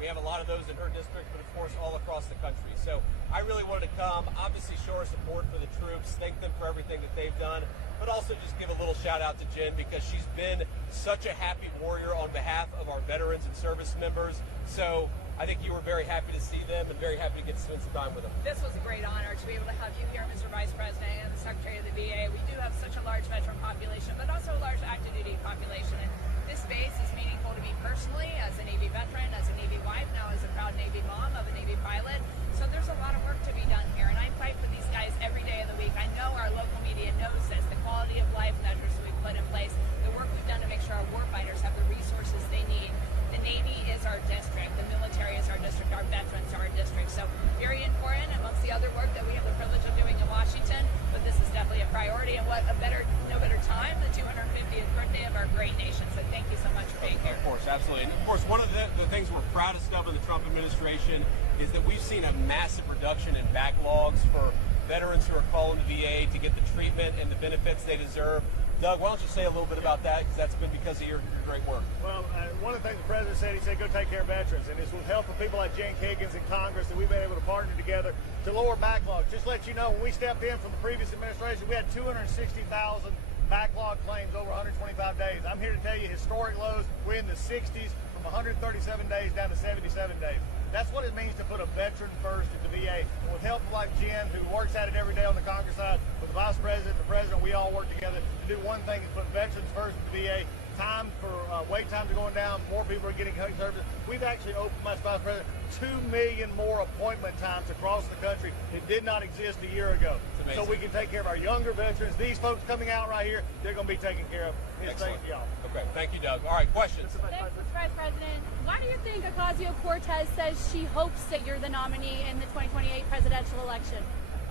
We have a lot of those in her district, but of course all across the country. So I really wanted to come, obviously show our support for the troops, thank them for everything that they've done, but also just give a little shout out to Jen because she's been such a happy warrior on behalf of our veterans and service members. So I think you were very happy to see them and very happy to get to spend some time with them. This was a great honor to be able to have you here, Mr. Vice President, and the Secretary of the VA. We do have such a large veteran population, but also a large active duty population. And this base is meaningful to me personally as a Navy veteran, as a Navy wife, now as a proud Navy mom of a Navy pilot. So there's a lot of work to be done here, and I fight for these guys every day of the week. I know our local media knows this, the quality of life measures that we've put in place, the work we've done to make sure our warfighters have the resources they need. The Navy is our district, the military is our district, our veterans are our district. So very important amongst the other work that we have the privilege of doing in Washington, but this is definitely a priority, and what a better, no better time, the 250th birthday of our great nation. So thank you so much for being here. Of course, absolutely. And of course, one of the things we're proudest of in the Trump administration is that we've seen a massive reduction in backlogs for veterans who are calling the VA to get the treatment and the benefits they deserve. Doug, why don't you say a little bit about that, because that's been because of your great work. Well, one of the things the president said, he said, go take care of veterans. And it's with help of people like Jen Higgins in Congress that we've been able to partner together to lower backlogs. Just to let you know, when we stepped in from the previous administration, we had 260,000 backlog claims over 125 days. I'm here to tell you historic lows. We're in the 60s from 137 days down to 77 days. That's what it means to put a veteran first at the VA. And with help like Jen, who works at it every day on the Congress side, with the Vice President, the President, we all work together to do one thing, is put veterans first at the VA. Time for wait times are going down. More people are getting services. We've actually opened, Vice President, 2 million more appointment times across the country that did not exist a year ago. So we can take care of our younger veterans. These folks coming out right here, they're going to be taken care of. Thank y'all. Okay, thank you, Doug. All right, questions? Thanks, Mr. Vice President. Why do you think Ocasio-Cortez says she hopes that you're the nominee in the 2028 presidential election?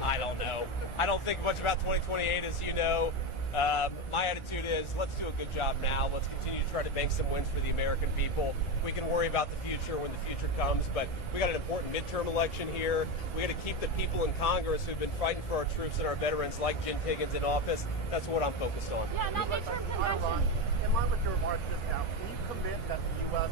I don't know. I don't think much about 2028, as you know. My attitude is, let's do a good job now. Let's continue to try to bank some wins for the American people. We can worry about the future when the future comes, but we got an important midterm election here. We got to keep the people in Congress who've been fighting for our troops and our veterans like Jen Higgins in office. That's what I'm focused on. Yeah, that midterm convention. In line with your remarks just now, can you commit that the U.S.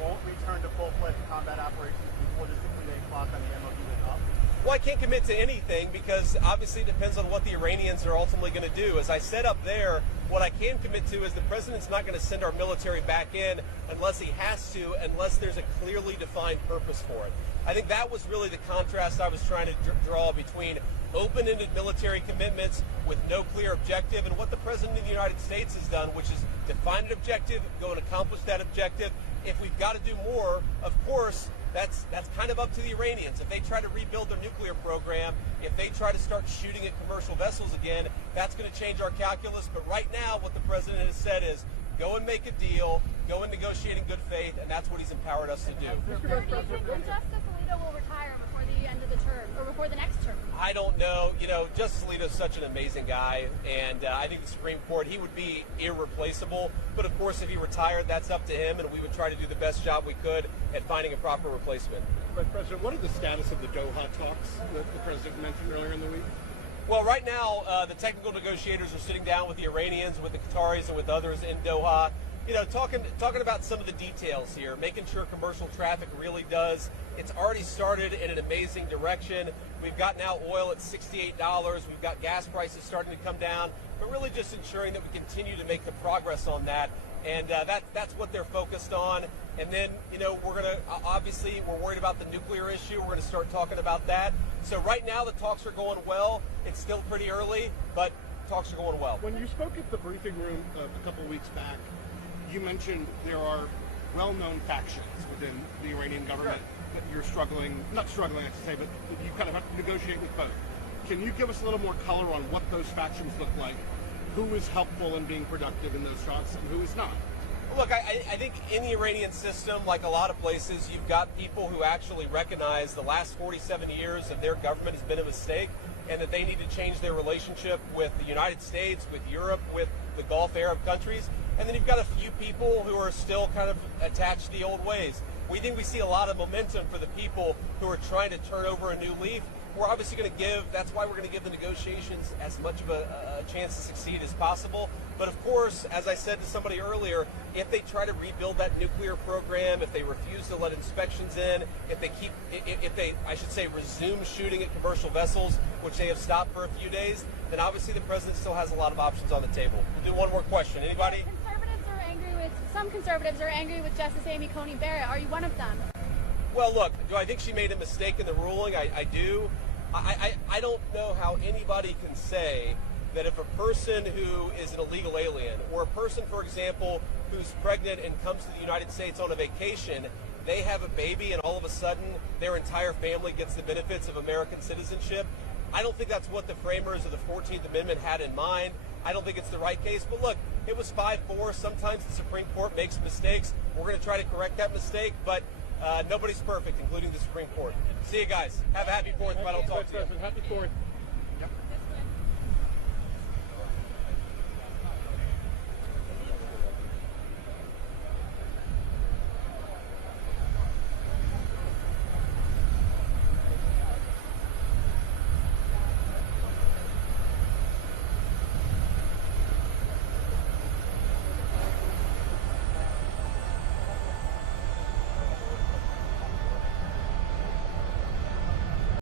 won't return to full-fledged combat operations before the 60-day clock on the MOU is up? Well, I can't commit to anything because obviously it depends on what the Iranians are ultimately going to do. As I said up there, what I can commit to is the president's not going to send our military back in unless he has to, unless there's a clearly defined purpose for it. I think that was really the contrast I was trying to draw between open-ended military commitments with no clear objective and what the President of the United States has done, which is define an objective, go and accomplish that objective. If we've got to do more, of course, that's kind of up to the Iranians. If they try to rebuild their nuclear program, if they try to start shooting at commercial vessels again, that's going to change our calculus. But right now, what the president has said is, go and make a deal, go and negotiate in good faith, and that's what he's empowered us to do. Do you think that Justice Alito will retire before the end of the term, or before the next term? I don't know. You know, Justice Alito is such an amazing guy, and I think the Supreme Court, he would be irreplaceable. But of course, if he retired, that's up to him, and we would try to do the best job we could at finding a proper replacement. But President, what are the status of the Doha talks that the president mentioned earlier in the week? Well, right now, the technical negotiators are sitting down with the Iranians, with the Qataris, and with others in Doha. You know, talking about some of the details here, making sure commercial traffic really does. It's already started in an amazing direction. We've got now oil at $68. We've got gas prices starting to come down, but really just ensuring that we continue to make the progress on that. And that's what they're focused on. And then, you know, we're going to, obviously, we're worried about the nuclear issue. We're going to start talking about that. So right now, the talks are going well. It's still pretty early, but talks are going well. When you spoke at the briefing room a couple of weeks back, you mentioned there are well-known factions within the Iranian government that you're not struggling, I should say, but you kind of have to negotiate with both. Can you give us a little more color on what those factions look like? Who is helpful in being productive in those talks and who is not? Look, I think in the Iranian system, like a lot of places, you've got people who actually recognize the last 47 years of their government has been a mistake and that they need to change their relationship with the United States, with Europe, with the Gulf Arab countries. And then you've got a few people who are still kind of attached to the old ways. we think we see a lot of momentum for the people who are trying to turn over a new leaf. We're obviously going to give, that's why we're going to give the negotiations as much of a chance to succeed as possible. But of course, as I said to somebody earlier, if they try to rebuild that nuclear program, if they refuse to let inspections in, if they, I should say, resume shooting at commercial vessels, which they have stopped for a few days, then obviously the president still has a lot of options on the table. We'll do one more question. Anybody? Some conservatives are angry with Justice Amy Coney Barrett. Are you one of them? Well, look, do I think she made a mistake in the ruling? I do. I don't know how anybody can say that if a person who is an illegal alien, or a person, for example, who's pregnant and comes to the United States on a vacation, they have a baby and all of a sudden their entire family gets the benefits of American citizenship. I don't think that's what the framers of the 14th Amendment had in mind. I don't think it's the right case. But look, it was 5-4. Sometimes the Supreme Court makes mistakes. We're going to try to correct that mistake, but nobody's perfect, including the Supreme Court. See you guys. Have a happy 4th, but I'll talk to you. Happy 4th.